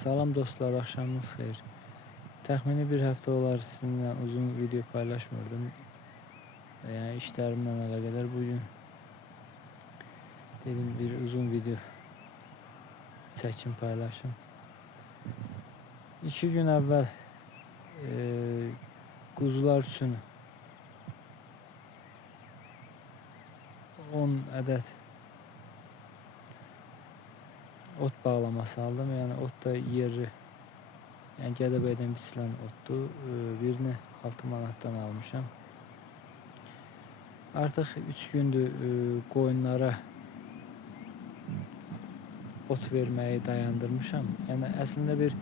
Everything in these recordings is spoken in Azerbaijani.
Salam dostlar, axşamınız xeyir. Təxmini bir həftə olar sizinlə uzun video paylaşmırdım. Yəni işlərimlə əlaqədar bugün dedim bir uzun video çəkim paylaşım. 2 gün əvvəl quzular üçün 10 ədəd ot bağlaması aldım. Yəni ot da yerli, yəni Gədəbəydən biçilən otdur. Birini 6 manatdan almışam. Artıq 3 gündür qoyunlara ot verməyi dayandırmışam. Yəni əslində bir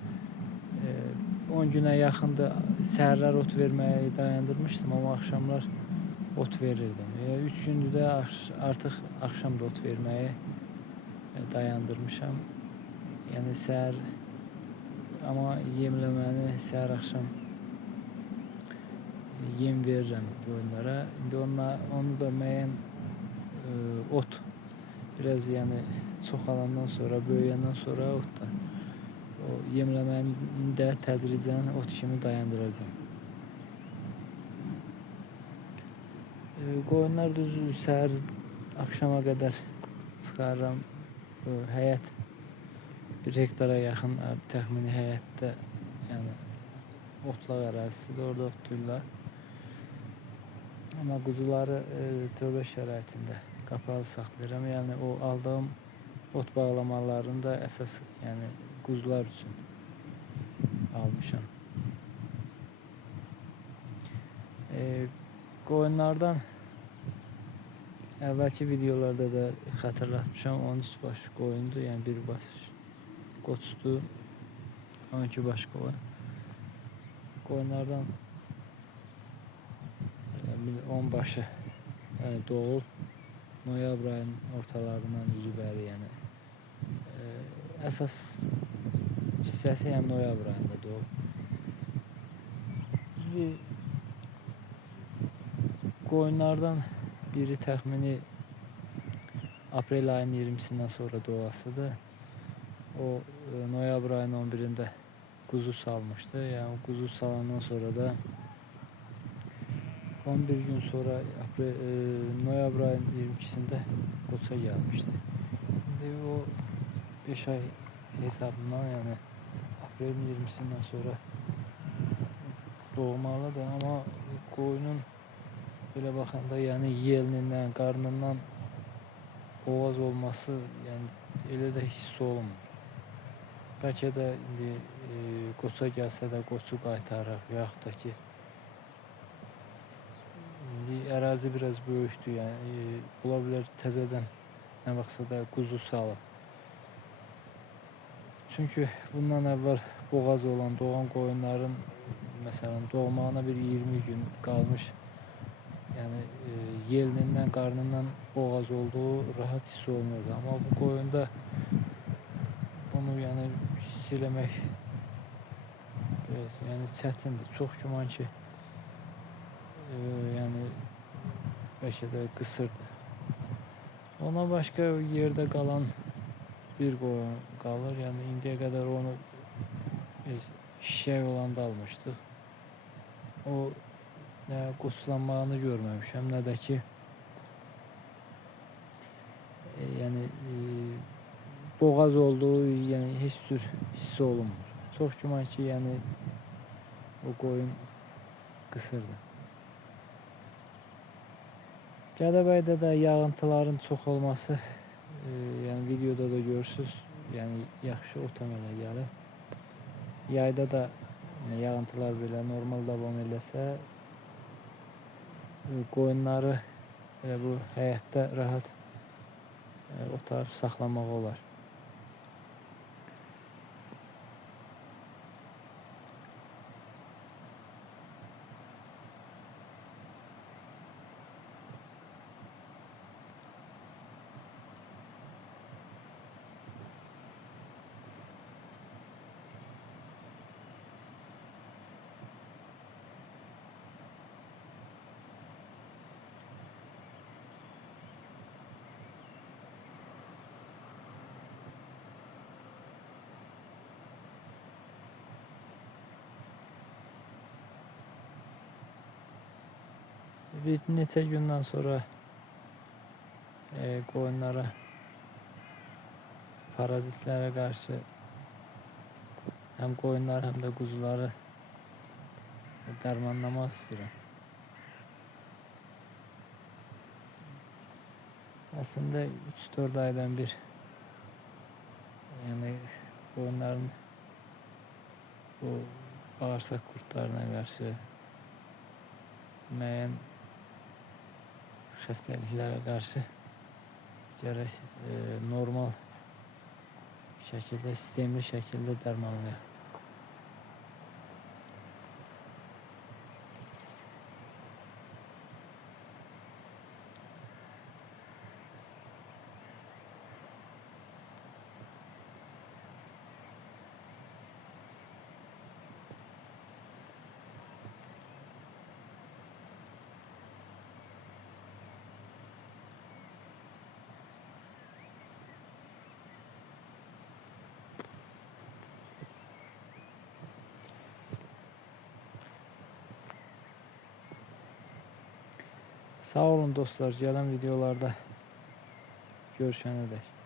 10 günə yaxındır səhərlər ot verməyi dayandırmışdım, amma axşamlar ot verirdim. 3 gündür də artıq axşam da ot verməyi dayandırmışam. Yəni səhər, amma yemləməni səhər axşam yem verirəm qoyunlara. İndi onu da müəyyən ot biraz yəni çoxalandan sonra, böyüyəndən sonra ot da o yemləməni də tədricən ot kimi dayandıracağım. Qoyunlar düzü səhər axşama qədər çıxarıram. Həyət 1 hektara yaxın təxmini həyətdə, yəni otlaq ərazisidir, orada otlayırlar. Amma quzuları tövbə şəraitində qapalı saxlayıram. Yəni o aldığım ot bağlamalarını da əsas yəni quzular üçün almışam. Qoyunlardan əvvəlki videolarda da xatırlatmışam, 13 baş qoyundur, yəni bir baş qoçdur, 12 baş qoyun. Qoyunlardan 10 başı doğul, noyabr ayının ortalarından üzü bəri, yəni əsas hissəsi yəni noyabr ayında doğul. Qoyunlardan biri təxmini aprel ayının 20'sindən sonra doğasıdır. O noyabr ayının 11'ində quzu salmışdı. Yəni quzu salandan sonra da 11 gün sonra noyabr ayının 22'sində qoça gəlmişdi. Şimdi o 5 ay hesabından, yəni aprelin 20'sindən sonra doğmalıdır. Amma qoyunun belə baxanda yəni yelinindən, qarnından boğaz olması yəni elə də hiss olunmur. Bəlkə də indi qoça gəlsə də qoçu qaytaraq, yaxud da ki indi ərazi biraz böyükdür, yəni ola bilər təzədən nə vaxtsa da quzu salıb. Çünki bundan əvvəl boğaz olan doğan qoyunların məsələn doğmağına bir 20 gün qalmış, yəni yelinindən, qarnından boğaz olduğu rahat hiss olunurdu. Amma bu qoyunda bunu yəni hiss eləmək biraz yəni çətindir. Çox güman ki yəni bəlkə də qısırdır. Ona başqa yerdə qalan bir qoyun qalır. Yəni indiyə qədər onu biz şişək olanda almışdıq. O nə qoçlanmağını görməmişəm, nə də ki yəni boğaz olduğu yəni heç cür hiss olunmur. Çox güman ki yəni o qoyun qısırdır. Gədəbəydə də yağıntıların çox olması, yəni videoda da görürsüz, yəni yaxşı ot əmələ gəlir. Yayda da yağıntılar belə normal davam eləsə, qoyunları bu həyətdə rahat otarıb saxlamaq olar. bir neçə gündən sonra qoyunlara, parazitlərə qarşı həm qoyunlar, həm də quzuları dərmanlamaq istəyirəm. Aslında 3-4 aydan bir, yəni qoyunların bu bağırsaq qurtlarına qarşı, müəyyən xəstəliklərə qarşı gərək normal şəkildə, sistemli şəkildə dərmanlayaq. Sağ olun dostlar, gələn videolarda görüşənədək.